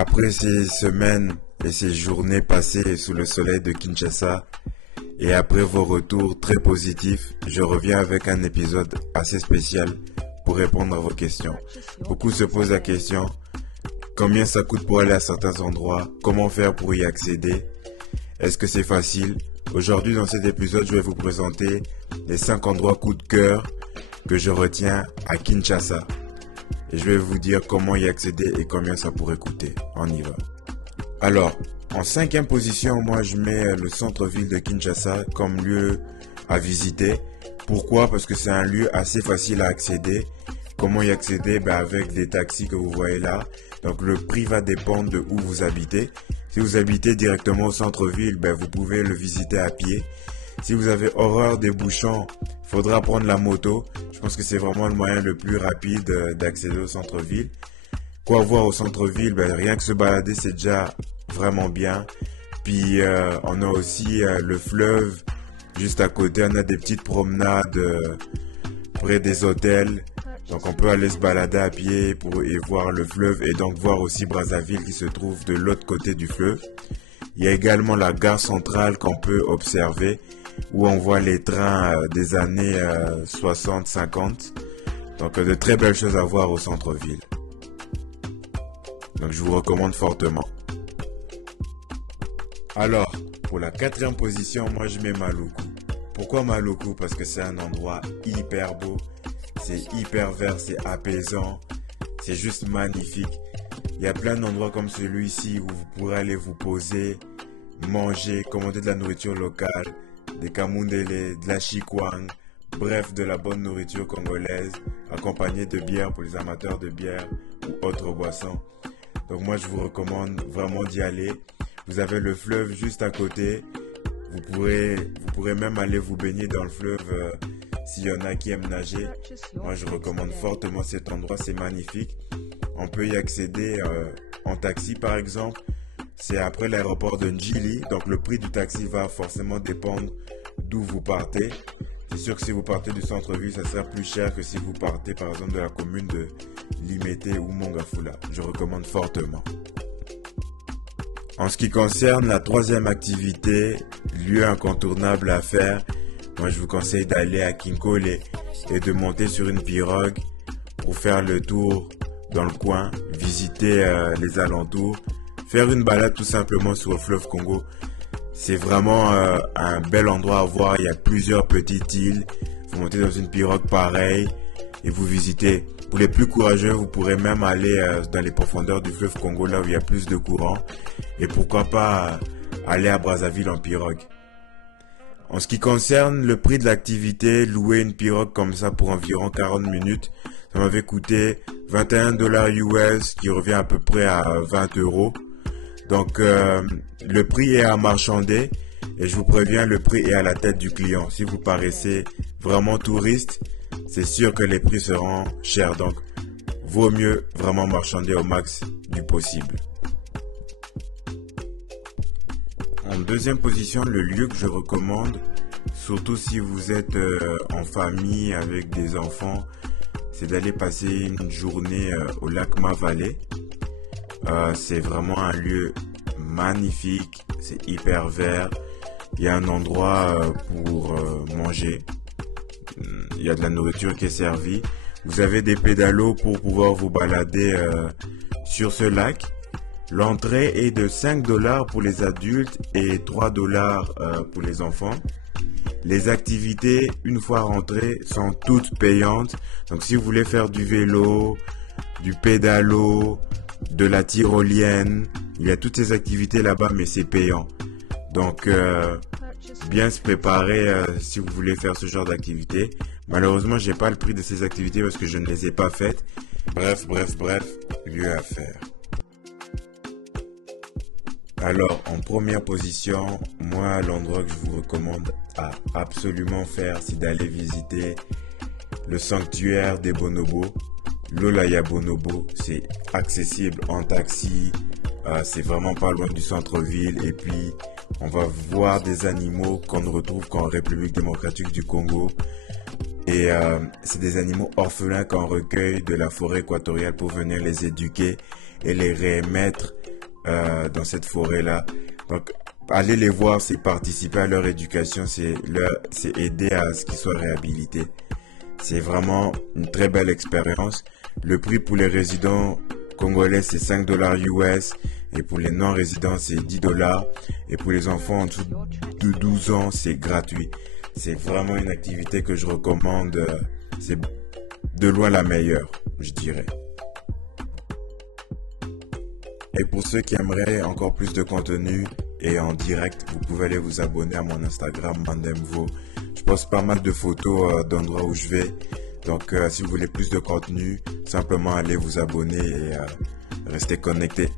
Après ces semaines et ces journées passées sous le soleil de Kinshasa, et après vos retours très positifs, je reviens avec un épisode assez spécial pour répondre à vos questions. Beaucoup se posent la question, combien ça coûte pour aller à certains endroits? Comment faire pour y accéder? Est-ce que c'est facile? Aujourd'hui, dans cet épisode, je vais vous présenter les 5 endroits coup de cœur que je retiens à Kinshasa. Et je vais vous dire comment y accéder et combien ça pourrait coûter. On y va. Alors, en 5e position, moi je mets le centre-ville de Kinshasa comme lieu à visiter. Pourquoi? Parce que c'est un lieu assez facile à accéder. Comment y accéder? Avec des taxis que vous voyez là. Donc le prix va dépendre de où vous habitez. Si vous habitez directement au centre-ville, vous pouvez le visiter à pied. Si vous avez horreur des bouchons, il faudra prendre la moto. Je pense que c'est vraiment le moyen le plus rapide d'accéder au centre-ville. Quoi voir au centre-ville? Rien que se balader, c'est déjà vraiment bien. Puis on a aussi le fleuve juste à côté. On a des petites promenades près des hôtels. Donc on peut aller se balader à pied et voir le fleuve et donc voir aussi Brazzaville qui se trouve de l'autre côté du fleuve. Il y a également la gare centrale qu'on peut observer où on voit les trains des années 60-50. Donc de très belles choses à voir au centre-ville. Donc je vous recommande fortement. Alors, pour la 4e position, moi je mets Maluku. Pourquoi Maluku? Parce que c'est un endroit hyper beau, c'est hyper vert, c'est apaisant, c'est juste magnifique. Il y a plein d'endroits comme celui-ci où vous pourrez aller vous poser, manger, commander de la nourriture locale, des kamundele, de la chikwang, bref, de la bonne nourriture congolaise, accompagnée de bière pour les amateurs de bière ou autres boissons. Donc moi je vous recommande vraiment d'y aller. Vous avez le fleuve juste à côté. Vous pourrez même aller vous baigner dans le fleuve s'il y en a qui aiment nager. Moi je recommande fortement cet endroit, c'est magnifique. On peut y accéder en taxi par exemple. C'est après l'aéroport de Njili, donc le prix du taxi va forcément dépendre d'où vous partez. C'est sûr que si vous partez du centre-ville, ça sera plus cher que si vous partez par exemple de la commune de Limete ou Mongafula. Je recommande fortement. En ce qui concerne la 3e activité, lieu incontournable à faire, moi je vous conseille d'aller à Kinkole et de monter sur une pirogue pour faire le tour dans le coin, visiter les alentours, faire une balade tout simplement sur le fleuve Congo. C'est vraiment un bel endroit à voir, il y a plusieurs petites îles, vous montez dans une pirogue pareille et vous visitez. Pour les plus courageux, vous pourrez même aller dans les profondeurs du fleuve Congo, là où il y a plus de courant. Et pourquoi pas aller à Brazzaville en pirogue. En ce qui concerne le prix de l'activité, louer une pirogue comme ça pour environ 40 minutes, ça m'avait coûté 21 $ US, qui revient à peu près à 20 €. Donc le prix est à marchander et je vous préviens, le prix est à la tête du client. Si vous paraissez vraiment touriste, c'est sûr que les prix seront chers. Donc vaut mieux vraiment marchander au max du possible. En 2e position, le lieu que je recommande, surtout si vous êtes en famille avec des enfants, c'est d'aller passer une journée au lac Mavale. C'est vraiment un lieu magnifique, c'est hyper vert. Il y a un endroit pour manger. Il y a de la nourriture qui est servie. Vous avez des pédalos pour pouvoir vous balader sur ce lac. L'entrée est de 5 $ pour les adultes et 3 $ pour les enfants. Les activités, une fois rentrées, sont toutes payantes. Donc si vous voulez faire du vélo, du pédalo, de la tyrolienne, il y a toutes ces activités là-bas, mais c'est payant. Donc bien se préparer si vous voulez faire ce genre d'activité. Malheureusement, j'ai pas le prix de ces activités parce que je ne les ai pas faites. Bref, lieu à faire. Alors, en première position, moi, l'endroit que je vous recommande à absolument faire, c'est d'aller visiter le sanctuaire des bonobos. L'Olaya Bonobo, c'est accessible en taxi, c'est vraiment pas loin du centre-ville et puis on va voir des animaux qu'on ne retrouve qu'en République démocratique du Congo. Et c'est des animaux orphelins qu'on recueille de la forêt équatoriale pour venir les éduquer et les remettre dans cette forêt-là. Donc, aller les voir, c'est participer à leur éducation, c'est aider à ce qu'ils soient réhabilités. C'est vraiment une très belle expérience. Le prix pour les résidents congolais, c'est 5 dollars US. Et pour les non-résidents, c'est 10 dollars. Et pour les enfants en dessous de 12 ans, c'est gratuit. C'est vraiment une activité que je recommande. C'est de loin la meilleure, je dirais. Et pour ceux qui aimeraient encore plus de contenu et en direct, vous pouvez aller vous abonner à mon Instagram, Mandemvo. Je poste pas mal de photos d'endroits où je vais. Donc, si vous voulez plus de contenu, simplement allez vous abonner et restez connectés.